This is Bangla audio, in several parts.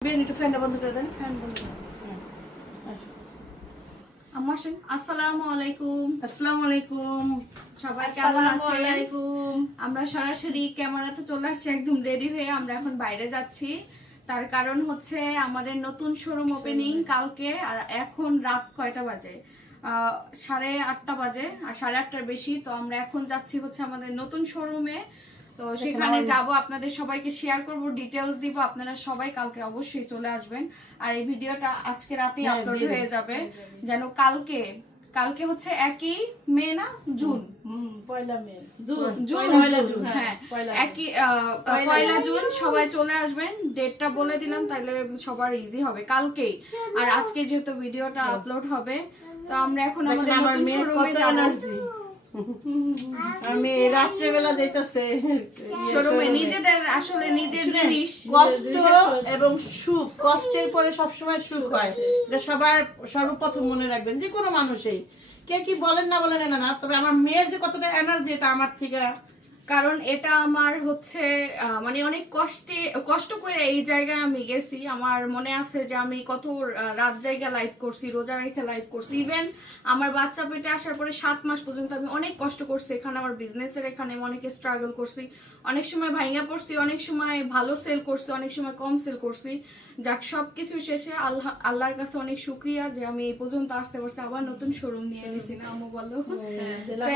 বেন একটু ফ্যানটা বন্ধ করে দেন। ফ্যান বন্ধ করে দেন। আম্মা আসেন। আসসালামু আলাইকুম। আসসালামু আলাইকুম। সবাই কেমন আছেন? আমরা সরাসরি ক্যামেরাতে চলে আসছি একদম রেডি হয়ে আমরা এখন বাইরে যাচ্ছি। তার কারণ হচ্ছে আমাদের নতুন শোরুম ওপেনিং কালকে আর এখন রাত কয়টা বাজে? আহ, সাড়ে আটটা বাজে আর সাড়ে আটটার বেশি। তো আমরা এখন যাচ্ছি হচ্ছে আমাদের নতুন শোরুমে তো সেখানে যাব আপনাদের সবাইকে শেয়ার করব ডিটেলস দিব আপনারা সবাই কালকে অবশ্যই চলে আসবেন। আর এই ভিডিওটা আজকে রাতেই হ্যাঁ, আপলোড হয়ে যাবে। যেন কালকে কালকে হচ্ছে একই মে না জুন? পয়লা মে। জুন জুন পয়লা জুন, জুন, হ্যাঁ একই পয়লা জুন। সবাই চলে আসবেন। ডেটটা বলে দিলাম তাহলে সবার ইজি হবে। কালকেই। আর আজকে যেহেতু ভিডিওটা আপলোড হবে তো আমরা এখন আমাদের নতুন শোরুমে যাব। আমি রাত্রে বেলা যাইতাছে শোরুমে নিজেদের আসলে নিজের জিনিস। কষ্ট এবং সুখ কষ্টের পরে সবসময় সুখ হয়। এটা সবার সর্বপ্রথম মনে রাখবেন যে কোনো মানুষই। কে কি বলেন না বলেন না না। তবে আমার মেয়ের যে কতটা এনার্জি এটা আমার থেকে কারণ এটা আমার হচ্ছে মানে অনেক কষ্টে কষ্ট করে এই জায়গায় আমি গেছি। আমার মনে আছে যে আমি কত রাত জায়গা লাইভ করছি রোজা রেখে লাইভ করছি। ইভেন আমার বাচ্চা পেটে আসার পরে সাত মাস পর্যন্ত আমি অনেক কষ্ট করছি। এখানে আমার বিজনেসের এখানে আমি অনেক স্ট্রাগল করছি। অনেক সময় ভাইয়া পড়ছি অনেক সময় ভালো সেল করছি অনেক সময় কম সেল করছি। যাক সবকিছু শেষে আল্লাহ আল্লাহর কাছে অনেক শুক্রিয়া যে আমি এই পর্যন্ত আসতে পারছি। আবার নতুন শোরুম নিয়ে নিছি না আমু বলো।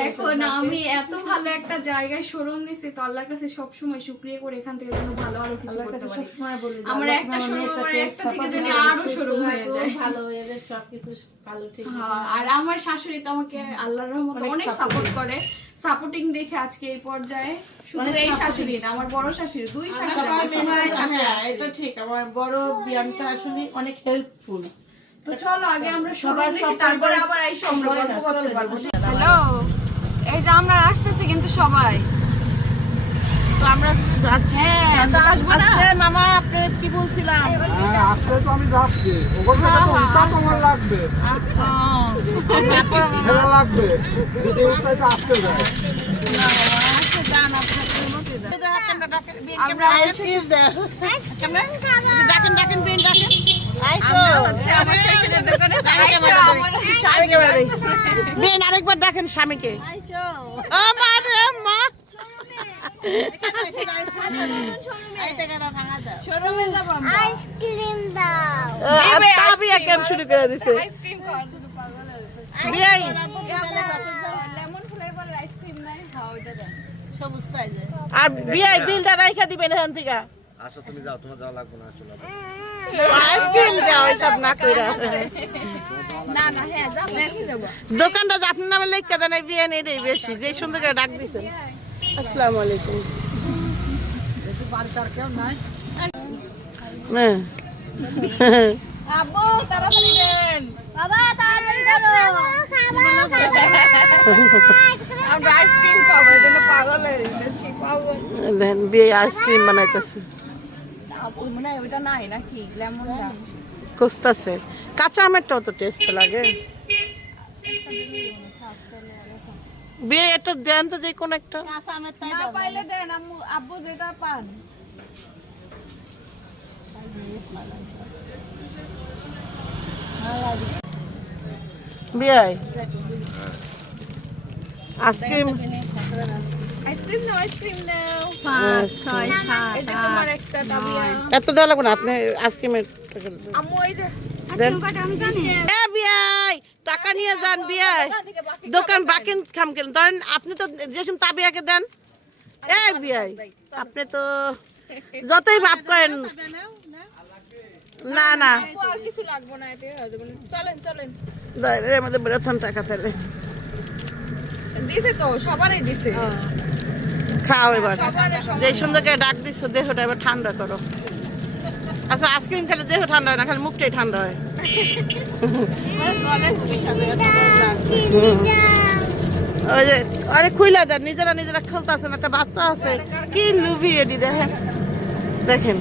এখন আমি এত ভালো একটা জায়গায় শোরুম নিছি তো আল্লাহর কাছে সবসময় শুক্রিয়া করে এখান থেকে যেন ভালো আরও কিছু আল্লাহর করতে কাছে পারি। আমার একটা তোমার আমার একটা থেকে যেন আরও সুস্থ হয়ে যায়। ভালো হয়ে যায় সবকিছু ভালো ঠিক হ্যাঁ, আর আমার শাশুড়ি তো আমাকে আল্লাহর রহমতে অনেক সাপোর্ট করে। সাপোর্টিং দেখে আজকে এই পর্যায়ে শুধু এই শাশুড়ি না আমার বড় শাশুড়ি দুই শাশুড়ি হ্যাঁ এটা ঠিক আমার বড় বিয়ানটা আসলে অনেক হেল্পফুল তো চলো আগে আমরা সবাই তারপরে আবার এই গল্প করতে পারব। হ্যালো এই যে আমরা আসতেছি কিন্তু সবাই। তো আমরা হ্যাঁ আসব না। মামা আপনি কি বলছিলাম? হ্যাঁ আজকে তো আমি যাচ্ছি। ওখান থেকে তো হ্যাঁ, উঠা তোমার লাগবে। আচ্ছা। লাগবে। যদি উঠতে তো আসতে যায়। আচ্ছা যান আপনাদের মতোই আমরা আইসক্রিম দেন ডাকেন ডাকেন বেন ডাকেন। আমরা হচ্ছে আমার শ্বশুরের দোকানে আইসো, আমার বেন আরেকবার ডাকেন স্বামীকে। ও মা রে মা শোরুমে যাব আমরা আইসক্রিম দাও দিবে কেম শুরু করে দিছে আইসক্রিম খাওয়া শুধু পাগল বিয়াই লেমন ফ্লেভার আইসক্রিম নাই ওইটা দেন আর বিয়াই বিলটা রাইখা দিবেন এখান থেকে আসো তুমি যাও। তোমার যাওয়া লাগবে না চলো দোকানটা আপনার নামে লেখা দেন এই বিয়ান এটাই বেশি। যে সুন্দর করে ডাক দিছেন। আসসালামু আলাইকুম হ্যাঁ আব্বু তাড়াতাড়ি দেন বাবা তাড়াতাড়ি করো আমরা আইসক্রিম খাবো এই জন্য পাগল হয়ে গেছি পাবো দেন বিয়ে আইসক্রিম বানাইতেছে আপু মনে হয় ওইটা নাই নাকি লেমনটা কষতেছে কাঁচা আমেরটাও তো টেস্ট লাগে বিয়ে এটা দেন তো যে কোনো একটা। না পাইলে দেন আম্মু আব্বু যেটা পান। বিয়ে আইসক্রিম আইসক্রিম নাও আইসক্রিম নাও। পাঁচ, ছয় সাত এটা তোমার একটা এত দেওয়া লাগবে না আপনি আইসক্রিমের আম্মু এই যে টাকা নিয়ে যান বিয়াই দোকান বাকিন খাম ধরেন আপনি তো যে তাবিয়াকে দেন। বিয়াই আপনি তো যতই ভাব করেন। না না। টাকা ফেলে। দিছে তো সবারই দিছে। খাও এবার। যে সুন্দর করে ডাক দিচ্ছ দেহটা এবার ঠান্ডা করো। আচ্ছা আইসক্রিম খেলে দেহ ঠান্ডা হয় না, খালি মুখটাই ঠান্ডা হয়। ওই যে, আরে খুইলা দেন, নিজেরা নিজেরা খেলতে আছেন একটা বাচ্চা আছে। কি লুভি এটি দেখেন। দেখেন।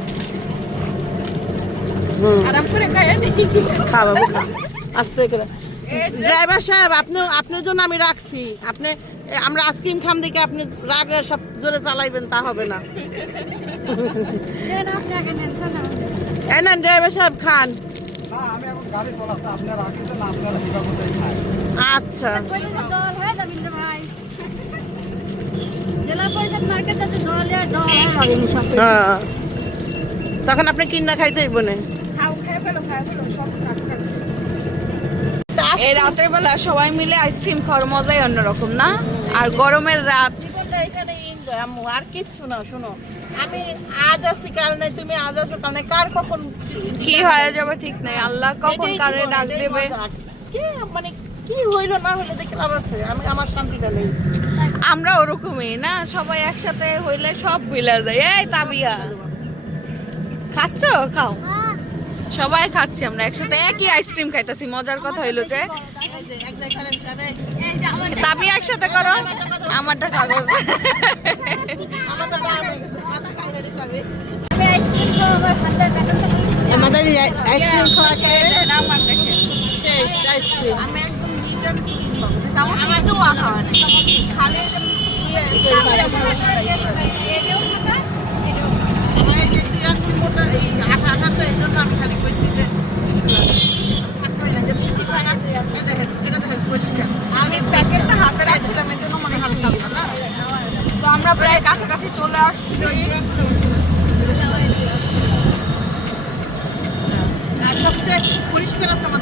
হুম। আরাম করে খাইয়া দেখি খা বাবু খা আস্তে ড্রাইভার সাহেব আপনি আপনার জন্য আমি রাখছি। আপনি আমরা আইসক্রিম খাম দিকে আপনি রাগে সব জোরে চালাইবেন, তা হবে না। এই না ড্রাইভার সাহেব খান আচ্ছা হয়ে। তখন আপনি কিনা খাইতে বনে। এই রাতের বেলা সবাই মিলে আইসক্রিম খাওয়ার মজাই অন্যরকম না আর গরমের রাত এখানে এনজয় আর কিচ্ছু না শোনো আমি আজ আছি কাল তুমি আজ আছো কাল কার কখন কি হয়ে যাবে ঠিক নেই আল্লাহ কখন এটাই কারে ডাক দেবে? কি মানে কি হইল না হইল দেখে লাভ আছে আমি আমার শান্তিটা নেই। আমরা ওরকমই না সবাই একসাথে হইলে সব মিলে যায়। এই তাবিয়া খাচ্ছ? খাও। সবাই খাচ্ছি আমরা একসাথে একই আইসক্রিম খাইতাছি মজার কথা হইল যে। তাবিয়া একসাথে করো আমারটা কাগজ। খাব আমার আমাদের আইসক্রিম খাওয়া শেষ। শেষ আইসক্রিম আমার আমার তো জন্য আমি খালি কইছি যে থাকবে না যে মিষ্টি খায় না এই দেখেন এটা দেখেন পরিষ্কার আমি প্যাকেটটা হাতে রাখছিলাম এর জন্য মনে হয় হালকা না তো আমরা প্রায় কাছাকাছি চলে আসছি আর সবচেয়ে পরিষ্কার আছে আমার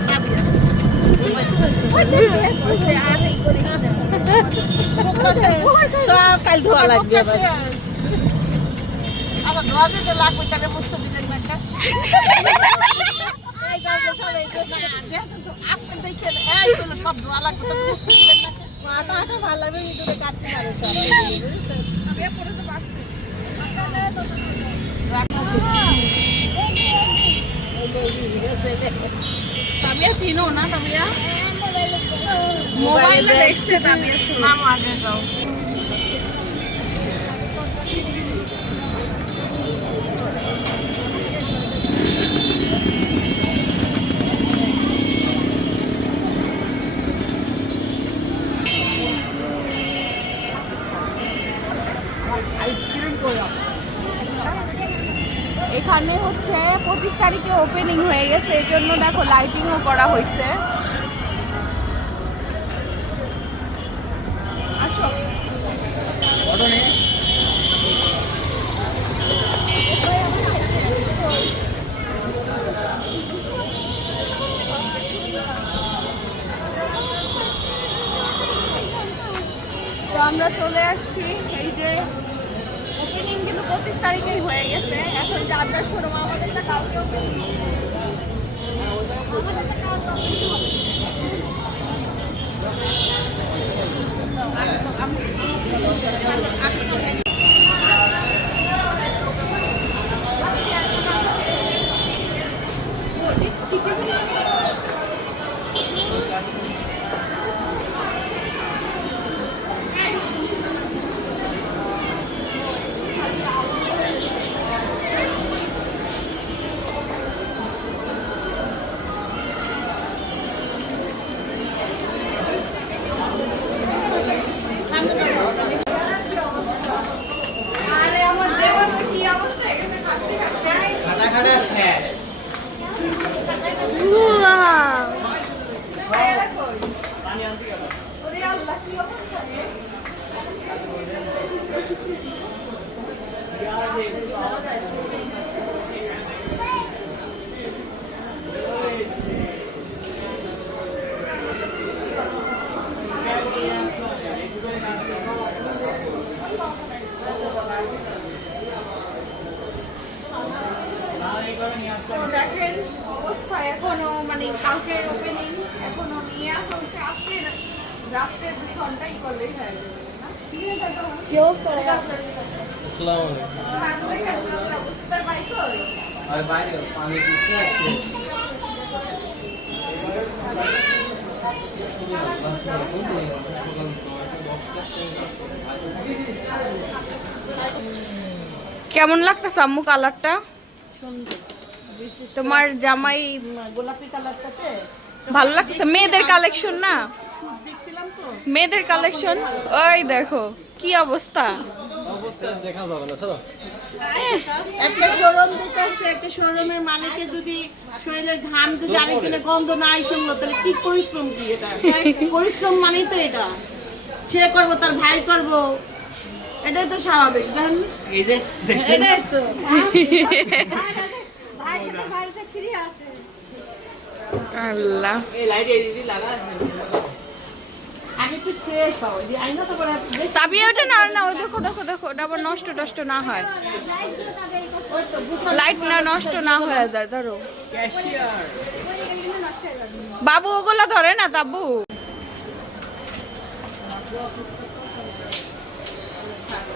সব কাল ধোয়া দিতে লাগবে তাহলে মুছতে দিলেন না তাবিয়া চিনো না তাবিয়া মোবাইলে দেখছে। তাবিয়া শুনো। আগে যাও। ওপেনিং হয়ে গেছে, এই জন্য দেখো লাইটিংও করা হয়েছে। তো আমরা চলে আসছি, এই যে ওপেনিং কিন্তু পঁচিশ তারিখেই হয়ে গেছে এখন যার যার শোরুম আমাদেরটা কালকে ওপেনিং আরে আমার দেওয়ার কি অবস্থা হয়ে গেছে কাটতে কাটতে ভাইয়ারা কই? ওরে আল্লাহ, কি অবস্থা রে? তো দেখেন অবস্থা এখনও মানে কালকে ওপেনিং এখনও নিয়ে আসা আজকে রাত্রে দুই ঘন্টাই করলেই হয়ে যাবে কই? কেমন লাগতেছে আম্মু কালারটা তোমার জামাই গোলাপি কালারটাতে? ভালো লাগছে? মেয়েদের কালেকশন না? শুট দেখছিলাম তো। মেয়েদের কালেকশন ওই দেখো কি অবস্থা? একটা শোরুম দিতেছে একটা শোরুমের মালিকে যদি শরীরের ঘাম যদি আরেকজনের গন্ধ না শুনলো তাহলে কি পরিশ্রম কি এটা? পরিশ্রম মানেই তো এটা। সে করব তার ভাই করব। এটাই তো স্বাভাবিক জান? এটাই তো। আল্লাহ। এই লাইট এই দিদি লাগা আছে। আগে একটু ফ্রেশ হও। যে আইনা তো করে বেশ তাবিয়ে ওটা না না ওই দেখো দেখো দেখো ওটা আবার নষ্ট টষ্ট না হয়। লাইট না নষ্ট না হয়ে যায় ধরো। বাবু ওগুলো ধরে না তাবু এটা থ্রি পিস তো এটা এটা ভিতরে থাকবে।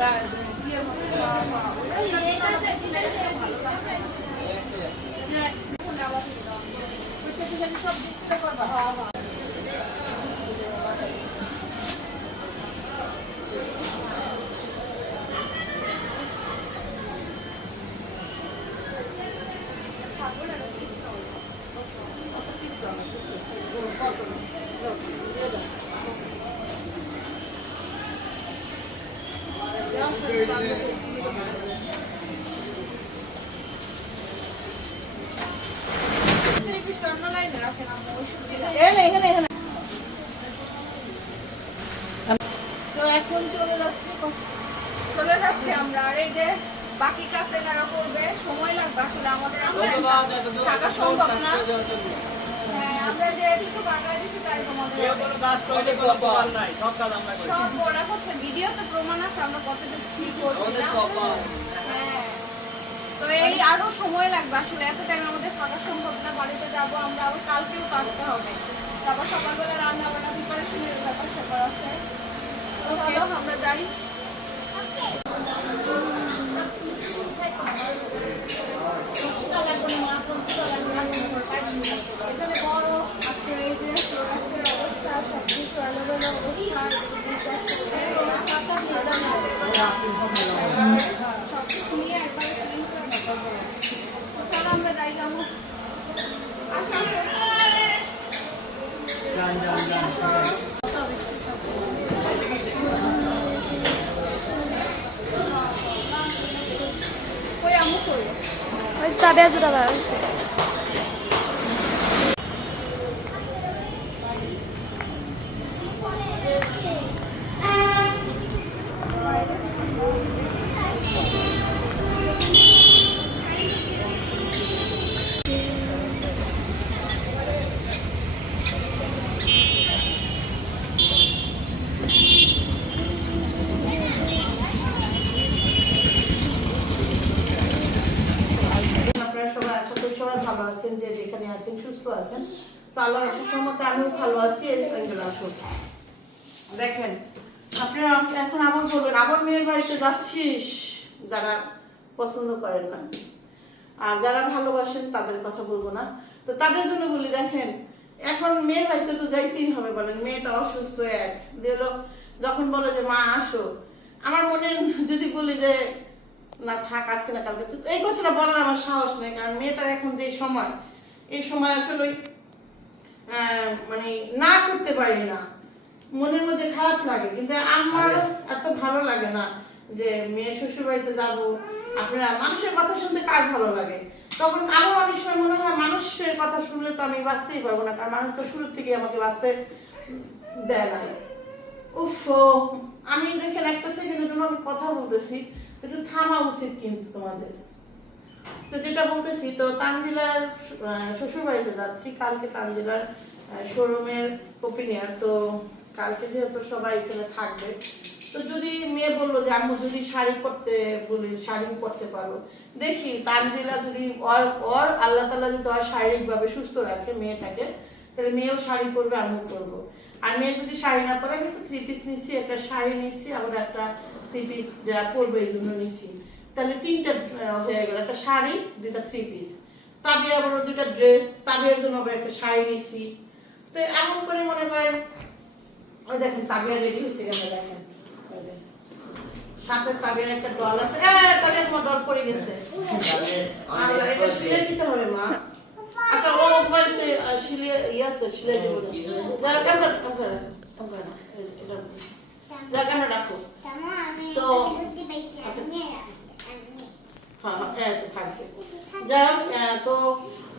না রেখে তার ইয়ে হবে। ওইটা তো এখন চলে যাচ্ছে চলে যাচ্ছি আমরা। আর এই যে বাকি কাজ এনারা করবে সময় লাগবে আসলে আমাদের। থাকা সম্ভব না। হ্যাঁ আমরা যে দিছি তাই তোমাদের সব কাজ আমরা সব ভিডিওতে প্রমাণ আছে আমরা কতটুকু কি করছি তো এই আরও সময় লাগবে। আসলে এত টাইম আমাদের থাকা সম্ভব না। বাড়িতে যাব আমরা আবার কালকেও তো আসতে হবে। তারপর সকালবেলা রান্না বান্না প্রিপারেশনের ব্যাপার স্যাপার আছে। তো চলো আমরা যাই। এখানে আমিও ভালো আছি আসুন। দেখেন আপনারা এখন আবার বলবেন আবার মেয়ের বাড়িতে যাচ্ছিস? যারা পছন্দ করেন না। আর যারা ভালোবাসেন তাদের কথা বলব না। তো তাদের জন্য বলি দেখেন এখন মেয়ের বাড়িতে তো যাইতেই হবে বলেন মেয়েটা অসুস্থ এক। দিল যখন বলে যে মা আসো। আমার মনে যদি বলি যে না থাক আজকে না কালকে। এই কথাটা বলার আমার সাহস নেই কারণ মেয়েটার এখন যে সময় এই সময় আসলে ওই, মানে না করতে পারি না। মনের মধ্যে খারাপ লাগে কিন্তু আমার এত ভালো লাগে না যে মেয়ে শ্বশুর বাড়িতে যাব। আপনারা মানুষের কথা শুনতে কার ভালো লাগে? তখন আরও অনেক সময় মনে হয় মানুষের কথা শুনলে তো আমি বাঁচতেই পারব না কারণ মানুষ তো শুরু থেকে আমাকে বাঁচতে দেয় না। উফ আমি দেখেন একটা সেকেন্ডের জন্য আমি কথা বলতেছি একটু থামা উচিত কিন্তু তোমাদের। তো যেটা বলতেছি, তো তানজিলার শ্বশুর বাড়িতে যাচ্ছি, কালকে তানজিলার শোরুমের ওপিনিয়র তো কালকে যেহেতু সবাই এখানে থাকবে, তো যদি মেয়ে বলল যে আমি যদি শাড়ি পরতে বলি, শাড়ি পরতে পারব। দেখি, তানজিলা যদি ওর ওর আল্লাহ তালা যদি ওর শারীরিকভাবে সুস্থ রাখে মেয়েটাকে, তাহলে মেয়েও শাড়ি পরবে, আমিও পরবো। আর মেয়ে যদি শাড়ি না পরে একটা থ্রি পিস নিচ্ছি, একটা শাড়ি নিচ্ছি, আবার একটা থ্রি পিস যা পরবে, এই জন্য নিচ্ছি। তাহলে তিনটা হয়ে গেল। একটা শাড়ি দুটা থ্রি পিস তাবে আবার দুটা ড্রেস তাবের জন্য আবার একটা শাড়ি নিচ্ছি তো এমন করে মনে করেন ওই দেখেন তাবিয়া রেডি হয়েছে কেন দেখেন। সাথে তাবিয়ার একটা ডল আছে। এ তাবিয়া তোমার ডল পড়ে গেছে। আল্লাহ, এটা সিলে দিতে হবে মা। আচ্ছা ও বাড়িতে সিলে ইয়ে আছে সিলে দেবো না। যা কেন যা কেন রাখো তো আচ্ছা হ্যাঁ হ্যাঁ এই তো থাকবে যাই হোক আহ, তো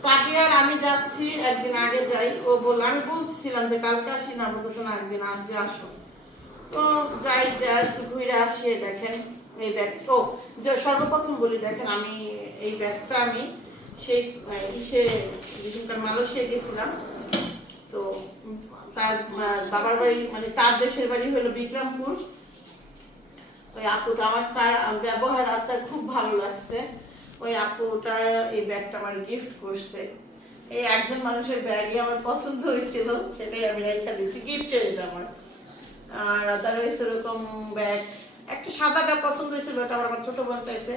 তাবিয়ার আমি যাচ্ছি একদিন আগে যাই, ও বলল, আমি বলছিলাম যে কালকে আসি না প্রদর্শন একদিন আজকে আসো তো যাই একটু ঘুরে আসিয়ে দেখেন, এই ব্যাগ, ও, যে সর্বপ্রথম বলি, দেখেন, আমি এই ব্যাগটা আমি সেই ইসে, যেখানকার মালয়েশিয়া গেছিলাম, তো তার বাবার বাড়ি মানে তার দেশের বাড়ি হলো বিক্রমপুর। ওই আপুটা আমার, তার ব্যবহার, আচার খুব ভালো লাগছে। ওই আপুটা এই ব্যাগটা আমার গিফট করছে। এই একজন মানুষের ব্যাগই আমার পছন্দ হয়েছিল, সেটাই আমি রেখে দিয়েছি গিফটের এটা আমার। আর আদারওয়াইজ এরকম ব্যাগ, একটা সাদাটা পছন্দ হয়েছিল, ওটা আমার আমার ছোটো বোন চাইছে।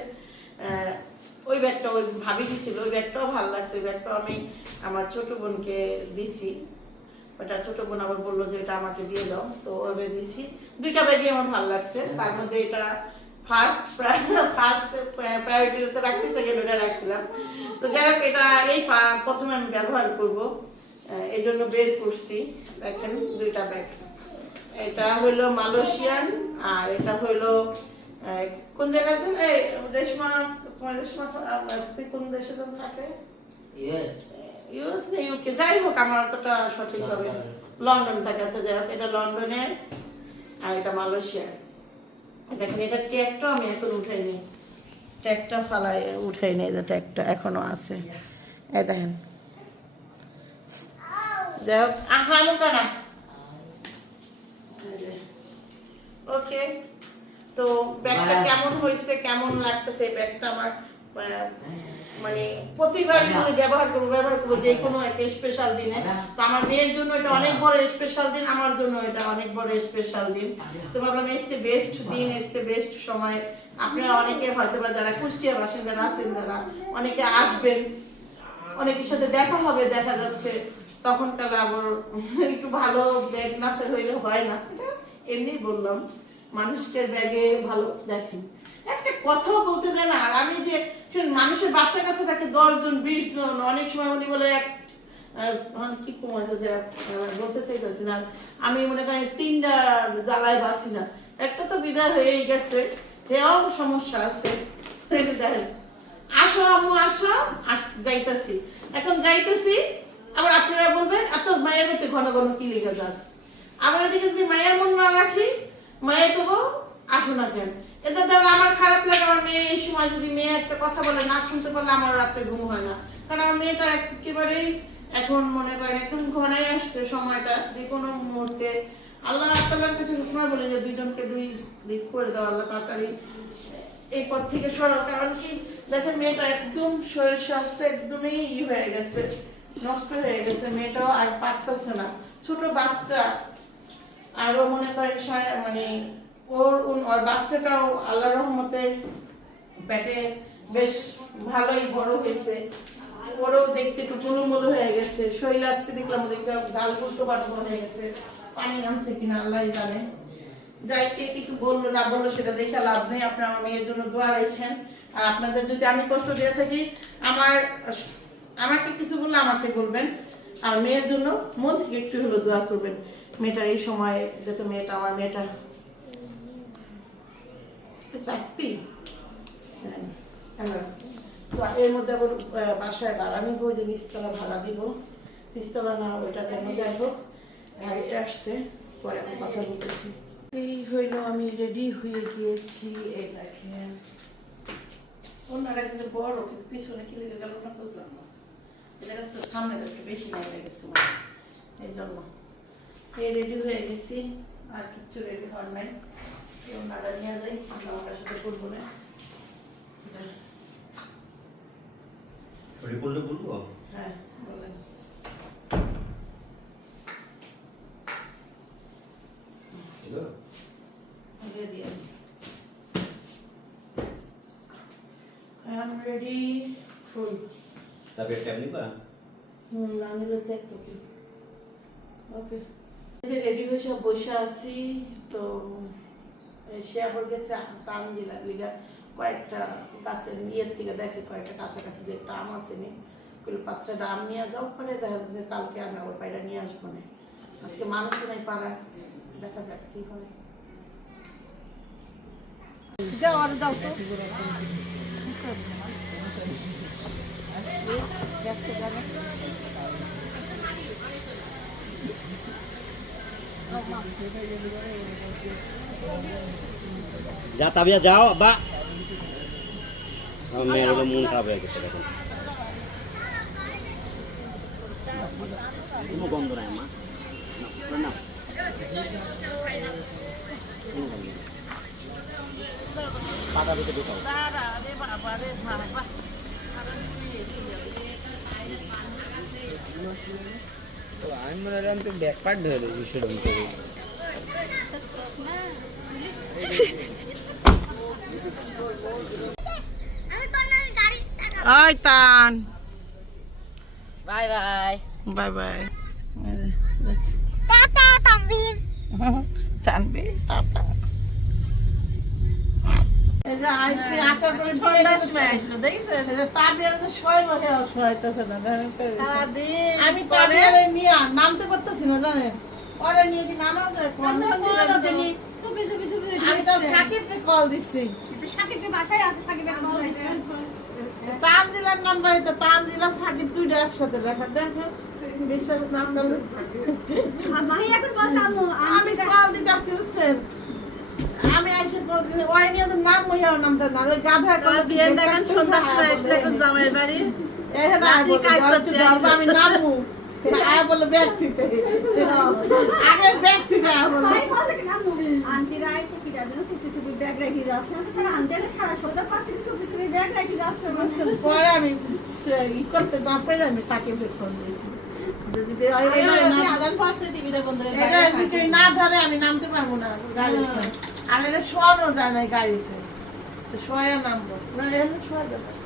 ওই ব্যাগটা ওই ভাবি দিছিল, ওই ব্যাগটাও ভালো লাগছে, ওই ব্যাগটাও আমি আমার ছোট বোনকে দিছি। ওটা ছোটো বোন আবার বলল যে এটা আমাকে দিয়ে দাও, তো ওরে দিছি। দুইটা ব্যাগই আমার ভালো লাগছে, তার মধ্যে এটা ফার্স্ট ফার্স্ট প্রায়োরিটিতে রাখছি সেকেন্ড ওটা রাখছিলাম। তো যাই হোক এটা এই প্রথমে আমি ব্যবহার করব। এই জন্য বের করছি। দেখেন দুইটা ব্যাগ এটা হইল মালয়েশিয়ান আর এটা হইল কোন? এই রেশমা তোমার রেশমা কোন দেশে থাকে? ইউএস না ইউকে? যাই হোক আমার অতটা সঠিক হবে লন্ডন থাকে আছে। যাই হোক এটা লন্ডনের আর এটা মালয়েশিয়ার। দেখেন এটা ট্যাগটাও আমি এখন উঠাইনি ট্যাগটা ফালাই উঠাইনি এই যে ট্যাগটা এখনও আছে। এই দেখেন। যাই হোক আহা না? ওকে তো ব্যাগটা কেমন হয়েছে কেমন লাগতেছে এই ব্যাগটা আমার? মানে প্রতিবার আমি ব্যবহার করব ব্যবহার করব যে কোনো একটা স্পেশাল দিনে। তো আমার মেয়ের জন্য এটা অনেক বড় স্পেশাল দিন আমার জন্য এটা অনেক বড় স্পেশাল দিন। তো ভাবলাম এর চেয়ে বেস্ট দিন এর চেয়ে বেস্ট সময়। আপনারা অনেকে হয়তো বা যারা কুষ্টিয়া বাসিন্দারা আছেন যারা অনেকে আসবেন অনেকের সাথে দেখা হবে দেখা যাচ্ছে। তখন কালে আবার একটু ভালো ব্যাগ না হইলে হয় না। এমনি বললাম। মানুষের ব্যাগে ভালো, দেখেন। একটা কথাও বলতে দেয় না। আর আমি যে মানুষের বাচ্চার কাছে থাকে দশ জন বিশ জন অনেক সময় উনি বলে এক মানে কি বলতে চাইতেছি না। আমি মনে করি তিনটা জ্বালায় না। একটা তো বিদায় হয়েই গেছে সমস্যা আছে। আসো আম্মু, আসো যাইতাছি। এখন যাইতেছি, আবার আপনারা বলবেন, এত মায়ের মধ্যে ঘন ঘন কি লিখে যাস? আবার এদিকে যদি মায়ের মন না রাখি মায়ের তবু আসো না কেন? এটা ধরো আমার খারাপ লাগে, আমার মেয়ে এই সময় যদি মেয়ে একটা কথা বলে, না শুনতে পারলে আমার রাত্রে ঘুম হয় না। কারণ আমার মেয়েটা একেবারেই এখন মনে করেন একদম ঘনাই আসছে সময়টা। যে কোনো মুহূর্তে আল্লাহ তাল্লার কাছে সবসময় বলে যে, দুইজনকে দুই দিক করে দাও আল্লাহ তাড়াতাড়ি এই পথ থেকে সরাও। কারণ কি, দেখেন মেয়েটা একদম শরীর স্বাস্থ্য একদমই ই হয়ে গেছে, নষ্ট হয়ে গেছে। মেয়েটাও আর পারতেছে না। ছোট বাচ্চা আরও মনে করেন মানে ওর ওর বাচ্চাটাও আল্লাহ রহমতে পেটে বেশ ভালোই বড় হয়েছে। ওরও দেখতে একটু টুলুমুলু হয়ে গেছে। শরীর আজকে দেখলাম ওদিকে গাল উল্টো পাল্টো হয়ে গেছে। পানি নামছে কিনা আল্লাহ জানে। যাই কে কিছু বলল, না বলল সেটা দেখে লাভ নেই। আপনার আমার মেয়ের জন্য দোয়া রেখেন। আর আপনাদের যদি আমি কষ্ট দিয়ে থাকি, আমার, আমাকে কিছু বললে আমাকে বলবেন। আর মেয়ের জন্য মন থেকে একটু হলো দোয়া করবেন। মেয়েটার এই সময় যাতে মেয়েটা আমার মেয়েটা। রাখবি হ্যাঁ তো এর মধ্যে আবার বাসায় ভাড়া নিবো যে নিচতলা ভাড়া দিব। নিচতলা না, ওইটা যেন যাই হোক গাড়িটা আসছে, পরে আমি কথা বলতেছি। এই হইল, আমি রেডি হয়ে গিয়েছি, এই দেখেন। অন্যরা কিন্তু বড়, কিন্তু পিছনে কি লেগে গেল না বুঝলাম না এটা তো সামনে বেশি নাই লেগেছে এই জন্য। এই রেডি হয়ে গেছি আর কিচ্ছু রেডি হওয়ার নাই কেউ নাড়া নিয়ে যাই আমরা আমার সাথে করব না ছড়ি বললে বলব হ্যাঁ বলেন ready আমি I am ready full তারপরে ট্যাব নিবা হুম আমি তো দেখব কি ওকে রেডি হয়ে সব বসে আছি, তো সে আবার গেছে তান লিগা কয়েকটা গাছের ইয়ের থেকে দেখে কয়েকটা কাছাকাছি যে একটা আম আছে নি করে পাঁচ আম নিয়ে যাও পরে, দেখা যাচ্ছে কালকে আমি আবার পায়রা নিয়ে আসব না। আজকে মানুষ নাই পাড়ার, দেখা যাক কি হয়। যাও আর যাও তো। যা তাবিয়া যাও বা আমার মেয়ের হলো মন খারাপ হয়ে গেছে দেখুন গন্ধ নাই, মা। না। পাতা আমি মনে হয় তো ব্যাকপার্ট ধরে সেরকম করে ওই তান। Bye bye bye bye tata Tanvir Tanvir tata আমি তাবিয়ার নিয়ে নামতে পারতেছি না জানেন? ওরা নিয়ে কি নামা যায় চুপি চুপি চুপি আমি তো সাকিবকে কল দিছি। সাকিবকে বাসায় আছে সাকিবের কল দিতে। তানজিলার নাম্বার এটা তানজিলা সাকিব দুইটা একসাথে লেখা দেখেন। বিশ্বাস আমি কল দিতে আসছি বুঝছেন? আমি ওই নিয়ে তো নাম মহিয়াও নাম তো না ওই গাধা দেখেন সন্ধ্যা সময় আসলে এখন জামাই বাড়ি। রাতে কাজ করতে ব্যাগ রেখে যাচ্ছে। পরে আমি ই করতে না পেরে আমি ফোন দিয়েছি। যদি না- ধরে আমি নামতে পারব না গাড়িতে। আর এটা শোয়ানো যায় না গাড়িতে। তো শোয়া নামবো। না এমনি শোয়া যাবে।